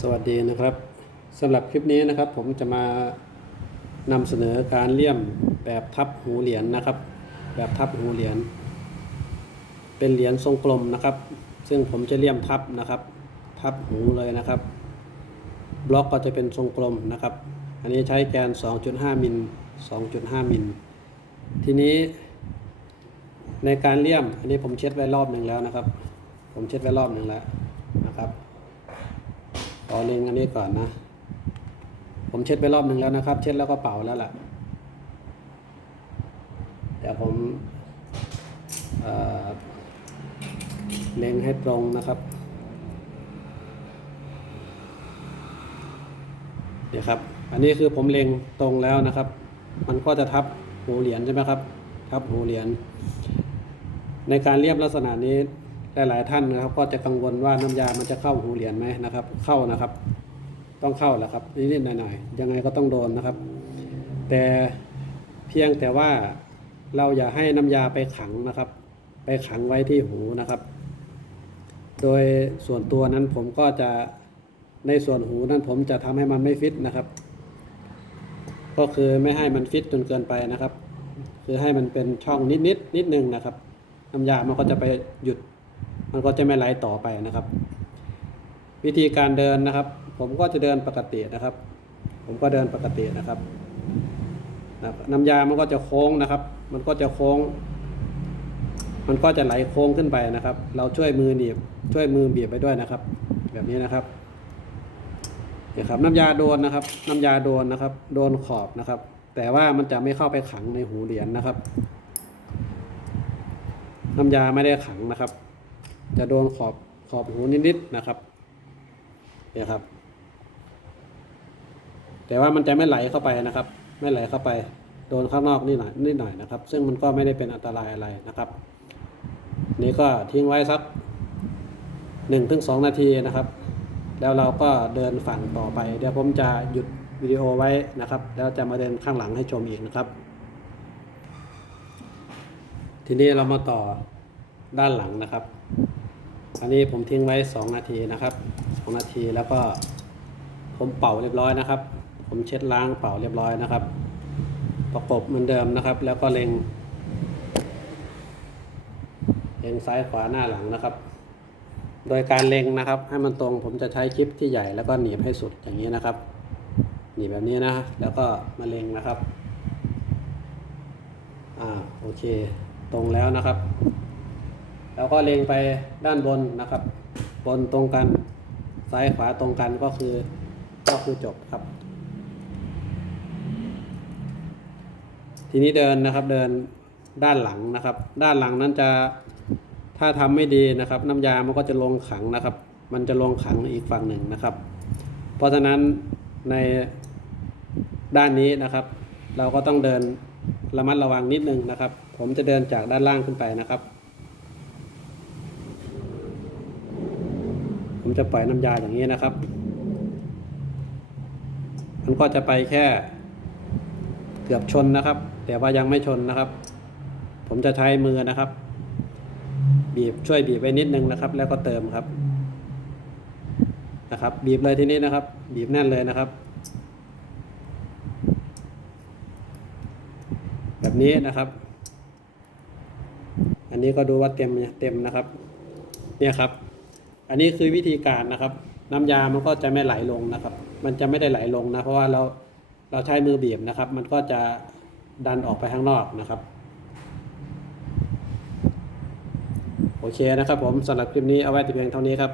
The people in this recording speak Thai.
สวัสดีนะครับสำหรับคลิปนี้นะครับ ผมจะมานำเสนอการเลี่ยมแบบทับหูเหรียญนะครับ แบบทับหูเหรียญเป็นเหรียญทรงกลมนะครับ ซึ่งผมจะเลี่ยมทับนะครับทับหูเลยนะครับ บล็อกก็จะเป็นทรงกลมนะครับ อันนี้ใช้แกน 2.5มิล2.5มิลทีนี้ในการเลี่ยม อันนี้ผมเช็ดไว้รอบหนึ่งแล้วนะครับ ผมเช็ดไว้รอบหนึ่งแล้วนะครับ อเล็งอันนี้ก่อนนะ ผมเช็ดไปรอบหนึ่งแล้วนะครับ เช็ดแล้วก็เป่าแล้วล่ะเดี๋ยวผมเอ่อเล็งให้ตรงนะครับเนี่ยครับ อันนี้คือผมเล็งตรงแล้วนะครับ มันก็จะทับหูเหรียญใช่ไหมครับ ทับหูเหรียญในการเรียบลักษณะนี้ หลาย ๆ ท่านนะครับ ก็จะกังวลว่าน้ำยามันจะเข้าหูเหรียญไหมนะครับ เข้านะครับ ต้องเข้าแหละครับนิดๆหน่อยๆยังไงก็ต้องโดนนะครับ แต่เพียงแต่ว่าเราอย่าให้น้ำยาไปขังนะครับ ไปขังไว้ที่หูนะครับ โดยส่วนตัวนั้นผมก็จะในส่วนหูนั้นผมจะทำให้มันไม่ฟิตนะครับ ก็คือไม่ให้มันฟิตจนเกินไปนะครับ คือให้มันเป็นช่องนิดๆนิดนึงนะครับน้ำยามันก็จะไปหยุด มันก็จะไม่ไหลต่อไปนะครับ วิธีการเดินนะครับ ผมก็จะเดินปกตินะครับ ผมก็เดินปกตินะครับน้ำยามันก็จะโค้งนะครับ มันก็จะโค้ง มันก็จะไหลโค้งขึ้นไปนะครับ เราช่วยมือหนีบ ช่วยมือบีบไปด้วยนะครับ แบบนี้นะครับเนี่ยครับน้ำยาโดนนะครับ น้ำยาโดนนะครับ โดนขอบนะครับ แต่ว่ามันจะไม่เข้าไปขังในหูเหรียญนะครับ น้ำยาไม่ได้ขังนะครับ จะโดนขอบขอบหูนิดๆนะครับเนี่ยครับ แต่ว่ามันจะไม่ไหลเข้าไปนะครับ ไม่ไหลเข้าไป โดนข้างนอกนิดหน่อยนิดหน่อยนะครับ ซึ่งมันก็ไม่ได้เป็นอันตรายอะไรนะครับ นี่ก็ทิ้งไว้สักหนึ่งถึงสองนาทีนะครับ แล้วเราก็เดินฝั่งต่อไป เดี๋ยวผมจะหยุดวิดีโอไว้นะครับ แล้วจะมาเดินข้างหลังให้ชมอีกนะครับ ทีนี้เรามาต่อด้านหลังนะครับ อันนี้ผมทิ้งไว้ 2 นาทีนะครับ 2 นาทีแล้วก็ผมเป่าเรียบร้อยนะครับ ผมเช็ดล้างเป่าเรียบร้อยนะครับ ประกบเหมือนเดิมนะครับ แล้วก็เล็งเล็งซ้ายขวาหน้าหลังนะครับ โดยการเล็งนะครับ ให้มันตรงผมจะใช้คลิปที่ใหญ่แล้วก็หนีบให้สุดอย่างนี้นะครับ หนีบแบบนี้นะแล้วก็มาเล็งนะครับอ่าโอเค ตรงแล้วนะครับ แล้วก็เล็งไปด้านบนนะครับ บนตรงกัน ซ้ายขวาตรงกันก็คือก็คือจบครับ ทีนี้เดินนะครับเดินด้านหลังนะครับ ด้านหลังนั้นจะถ้าทำไม่ดีนะครับ น้ำยามันก็จะลงขังนะครับ มันจะลงขังอีกฝั่งหนึ่งนะครับ เพราะฉะนั้นในด้านนี้นะครับ เราก็ต้องเดินระมัดระวังนิดนึงนะครับ ผมจะเดินจากด้านล่างขึ้นไปนะครับ ผม จะปล่อยน้ำยาอย่างนี้นะครับ มันก็จะไปแค่เกือบชนนะครับ แต่ว่ายังไม่ชนนะครับ ผมจะใช้มือนะครับ บีบช่วยบีบไว้นิดนึงนะครับ แล้วก็เติมครับ นะครับ บีบเลยทีนี้นะครับ บีบแน่นเลยนะครับ แบบนี้นะครับ อันนี้ก็ดูว่าเต็มเต็มนะครับ เนี่ยครับ อันนี้คือวิธีการนะครับ น้ำยามันก็จะไม่ไหลลงนะครับ มันจะไม่ได้ไหลลงนะ เพราะว่าเราเราใช้มือบีบนะครับ มันก็จะดันออกไปข้างนอกนะครับ โอเคนะครับผมสำหรับคลิปนี้เอาไว้แต่เพียงเท่านี้ครับ